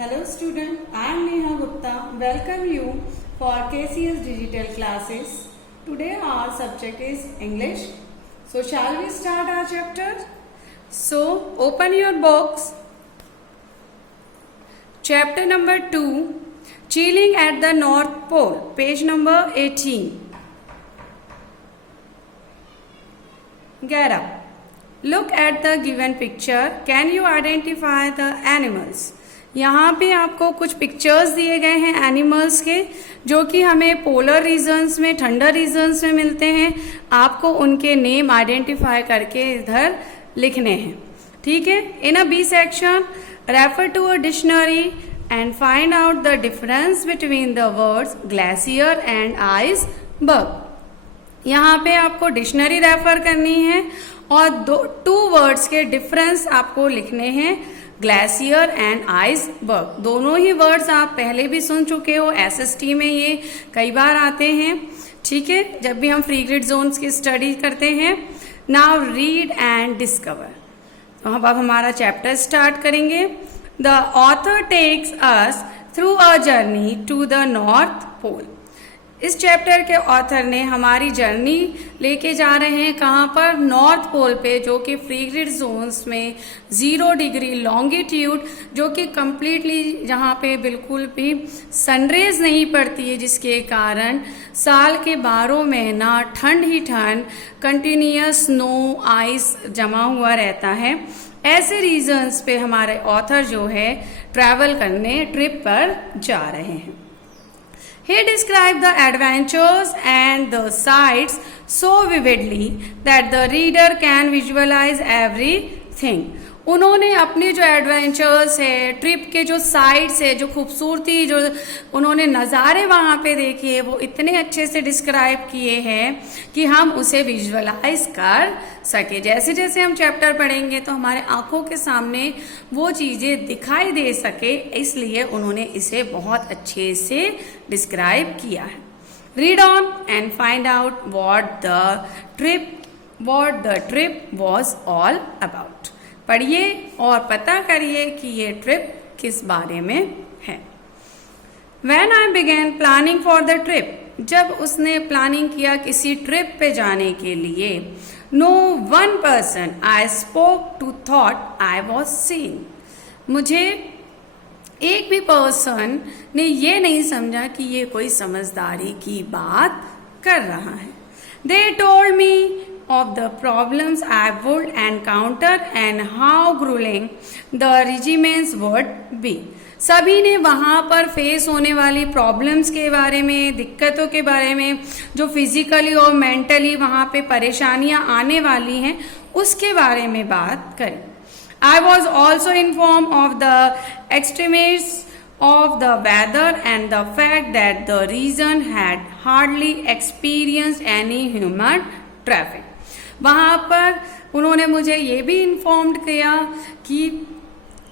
Hello student, I am Neha Gupta. Welcome you for KCS Digital classes. Today our subject is English. So shall we start our chapter? So open your books. Chapter number 2, Chilling at the North Pole, page number 18. Get up. Look at the given picture. Can you identify the animals? यहाँ पे आपको कुछ pictures दिए गए हैं animals के, जो कि हमें पोलर रीजन्स में, ठंडा रीजन्स में मिलते हैं. आपको उनके नेम आइडेंटिफाई करके इधर लिखने हैं. ठीक है. In a B section, refer to a dictionary and find out the difference between the words glacier and iceberg. यहाँ पे आपको डिक्शनरी रेफर करनी है और टू वर्ड्स के डिफरेंस आपको लिखने हैं, ग्लेशियर एंड आइसबर्ग. दोनों ही वर्ड्स आप पहले भी सुन चुके हो, एसएसटी में ये कई बार आते हैं. ठीक है, जब भी हम फ्री ग्रिड जोन्स की स्टडी करते हैं. Now read and discover. तो अब हमारा चैप्टर स्टार्ट करेंगे. The author takes us through a journey to the north Pole. इस चैप्टर के ऑथर ने हमारी जर्नी लेके जा रहे हैं कहाँ पर? नॉर्थ पोल पे, जो कि फ्री ग्रिड जोन्स में 0 डिग्री लॉन्गिट्यूड, जो कि कंप्लीटली जहाँ पे बिल्कुल भी सनरेज नहीं पड़ती है, जिसके कारण साल के 12 महीना ठंड ही ठंड, कंटिन्यूअस स्नो आइस जमा हुआ रहता है. ऐसे रीजन्स पे हमारे ऑथर जो है ट्रैवल करने ट्रिप पर जा रहे हैं. He described the adventures and the sights so vividly that the reader can visualize everything. उन्होंने अपने जो एडवेंचर्स है, ट्रिप के जो साइट्स है, जो खूबसूरती, जो उन्होंने नज़ारे वहाँ पे देखे हैं, वो इतने अच्छे से डिस्क्राइब किए हैं कि हम उसे विजुअलाइज कर सके. जैसे जैसे हम चैप्टर पढ़ेंगे तो हमारे आंखों के सामने वो चीज़ें दिखाई दे सके, इसलिए उन्होंने इसे बहुत अच्छे से डिस्क्राइब किया है. Read on and find out what the trip was all about. पढ़िए और पता करिए कि ये ट्रिप किस बारे में है. When I began planning for the trip, जब उसने प्लानिंग किया किसी ट्रिप पे जाने के लिए, no one person I spoke to thought I was seen. मुझे एक भी पर्सन ने ये नहीं समझा कि ये कोई समझदारी की बात कर रहा है. They told me of the problems I would encounter and how grueling the regiments would be. सभी ने वहाँ पर फेस होने वाली प्रॉब्लम्स के बारे में, दिक्कतों के बारे में, जो फिजिकली और मेंटली वहाँ पे परेशानियाँ आने वाली हैं, उसके बारे में बात करी. I was also informed of the extremes of the weather and the fact that the region had hardly experienced any human traffic. वहाँ पर उन्होंने मुझे ये भी इन्फॉर्म्ड किया कि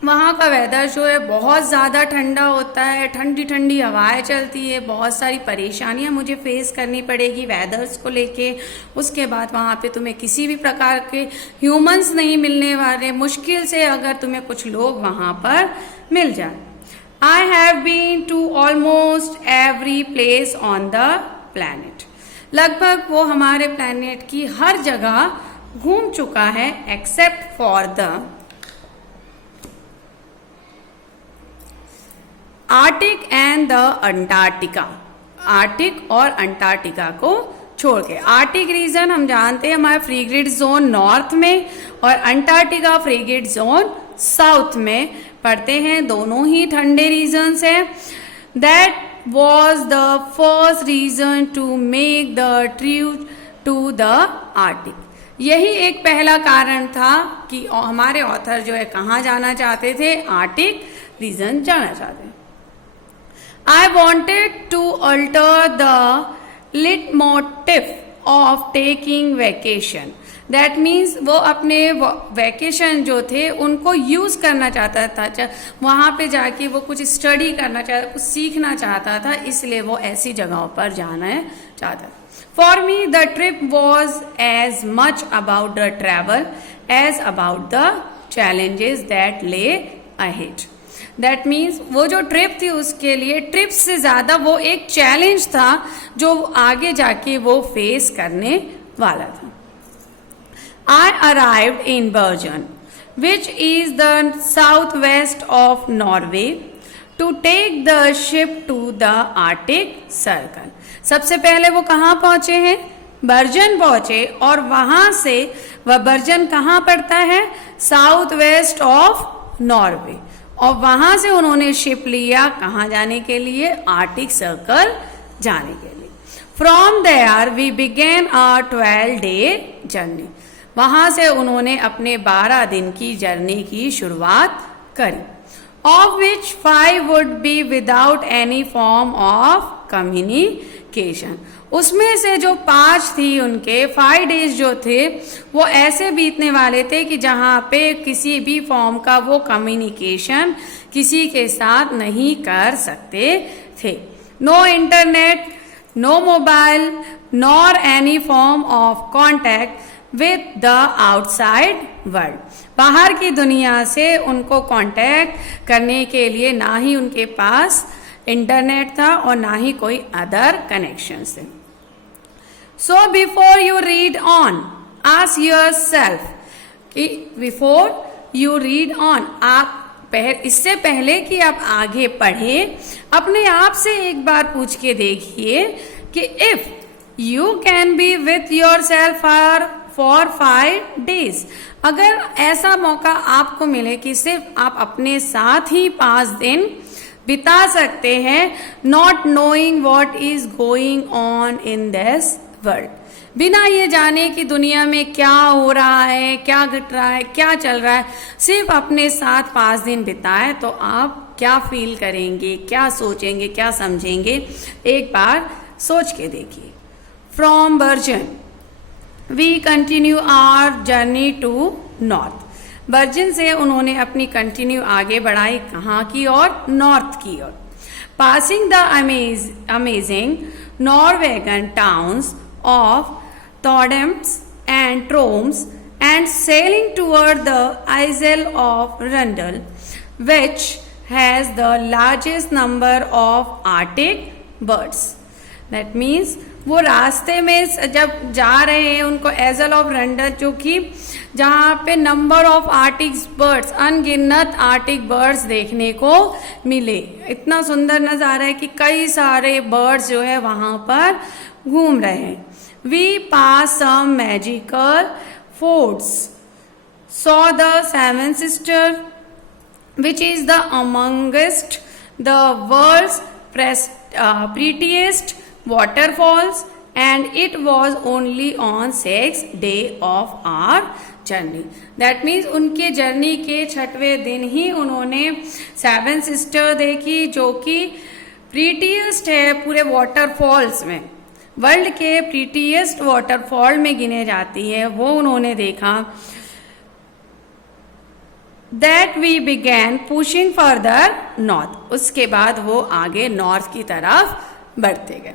वहाँ का वेदर जो है बहुत ज़्यादा ठंडा होता है, ठंडी ठंडी हवाएं चलती है, बहुत सारी परेशानियाँ मुझे फेस करनी पड़ेगी वेदर्स को लेके. उसके बाद वहाँ पे तुम्हें किसी भी प्रकार के ह्यूमंस नहीं मिलने वाले, मुश्किल से अगर तुम्हें कुछ लोग वहाँ पर मिल जाए. I have been to almost every place on the planet. लगभग वो हमारे प्लैनेट की हर जगह घूम चुका है, except for the Arctic and the Antarctica. Arctic और अंटार्कटिका को छोड़ के. आर्टिक रीजन हम जानते हैं हमारे फ्री ग्रिड जोन नॉर्थ में, और Antarctica free grid zone south में पड़ते हैं. दोनों ही ठंडे रीजन्स हैं. That was the first reason to make the trip to the Arctic. यही एक पहला कारण था कि हमारे ऑथर जो है कहाँ जाना चाहते थे? आर्टिक रीजन जाना चाहते हैं. I wanted to alter the leitmotif of taking vacation. That means वो अपने वैकेशन जो थे उनको यूज करना चाहता था, वहाँ पे जाके वो कुछ स्टडी करना चाहता, कुछ सीखना चाहता था, इसलिए वो ऐसी जगहों पर जाना चाहता था. For me the trip was as much about the travel as about the challenges that lay ahead. That means वो जो ट्रिप थी उसके लिए ट्रिप से ज्यादा वो एक चैलेंज था जो आगे जाके वो फेस करने वाला था। I arrived in Bergen, which is the southwest of Norway, to take the ship to the Arctic Circle. सबसे पहले वो कहाँ पहुंचे हैं? बर्जन पहुंचे, और वहां से वह बर्जन कहाँ पड़ता है? साउथ वेस्ट ऑफ नॉर्वे, और वहां से उन्होंने शिप लिया कहाँ जाने के लिए? आर्टिक सर्कल जाने के लिए। From there we began a 12-day journey, वहां से उन्होंने अपने 12 दिन की जर्नी की शुरुआत करी। Of which 5 would be without any form of communication, उसमें से जो 5 थी उनके 5 डेज जो थे वो ऐसे बीतने वाले थे कि जहां पे किसी भी फॉर्म का वो कम्युनिकेशन किसी के साथ नहीं कर सकते थे। No internet, no mobile, nor any form of contact with the outside world, बाहर की दुनिया से उनको कांटेक्ट करने के लिए ना ही उनके पास इंटरनेट था और ना ही कोई अदर कनेक्शन थे। So before you read on, ask yourself कि बिफोर यू रीड ऑन, आप इससे पहले कि आप आगे पढ़े अपने आप से एक बार पूछ के देखिए कि if you can be with your self for 5 days, अगर ऐसा मौका आपको मिले कि सिर्फ आप अपने साथ ही 5 दिन बिता सकते हैं, not knowing what is going on in this world, बिना ये जाने कि दुनिया में क्या हो रहा है, क्या घट रहा है, क्या चल रहा है, सिर्फ अपने साथ 5 दिन बिताए, तो आप क्या फील करेंगे, क्या सोचेंगे, क्या समझेंगे, एक बार सोच के देखिए। From Bergen we continue our journey to north, Bergen से उन्होंने अपनी कंटिन्यू आगे बढ़ाई कहाँ की ओर? नॉर्थ की ओर। Passing the amazing Norwegian towns of Tordhems and Troms and sailing toward the Isle of Rundle, which has the largest number of Arctic birds. That means वो रास्ते में जब जा रहे हैं उनको एजल ऑफ रंडल, जो कि जहाँ पे नंबर ऑफ आर्टिक बर्ड्स, अनगिनत आर्टिक बर्ड्स देखने को मिले। इतना सुंदर नजारा है कि कई सारे बर्ड्स जो है वहां पर घूम रहे हैं। We passed some magical forts, saw the Seven Sisters, which is the amongst the world's prettiest waterfalls, and it was only on 6th day of our journey. That means उनके जर्नी के 6वें दिन ही उन्होंने 7 सिस्टर देखी, जो कि prettiest है पूरे waterfalls में, वर्ल्ड के प्रीटीएस्ट वाटरफॉल में गिने जाती है, वो उन्होंने देखा। That we began pushing further north, उसके बाद वो आगे नॉर्थ की तरफ बढ़ते गए।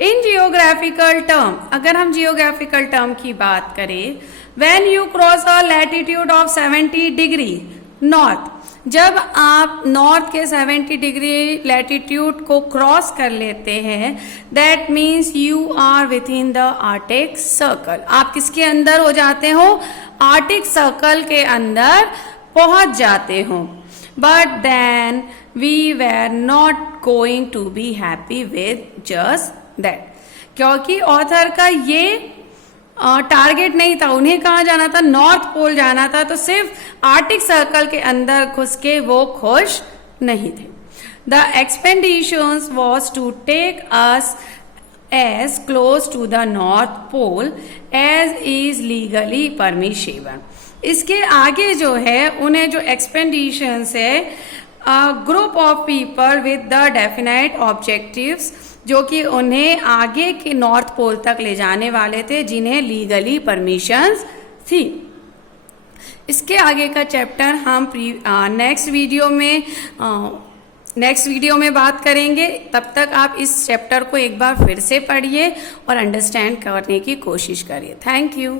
इन जियोग्राफिकल टर्म, अगर हम जियोग्राफिकल टर्म की बात करें, when you cross a latitude of 70 degree north, जब आप नॉर्थ के 70 डिग्री लैटिट्यूड को क्रॉस कर लेते हैं, that means you are within the arctic circle, आप किसके अंदर हो जाते हो? आर्टिक सर्कल के अंदर पहुंच जाते हो। But then we were not going to be happy with just that, क्योंकि ऑथर का ये टारगेट नहीं था, उन्हें कहाँ जाना था? नॉर्थ पोल जाना था, तो सिर्फ आर्टिक सर्कल के अंदर घुस के वो खुश नहीं थे। The expeditions was to take us as close to the north pole as is legally permissible, इसके आगे जो है उन्हें जो एक्सपेडिशंस है, group of people with the definite objectives, जो कि उन्हें आगे के नॉर्थ पोल तक ले जाने वाले थे, जिन्हें लीगली परमिशंस थी। इसके आगे का चैप्टर हम नेक्स्ट वीडियो में बात करेंगे। तब तक आप इस चैप्टर को एक बार फिर से पढ़िए और अंडरस्टैंड करने की कोशिश करिए। Thank you.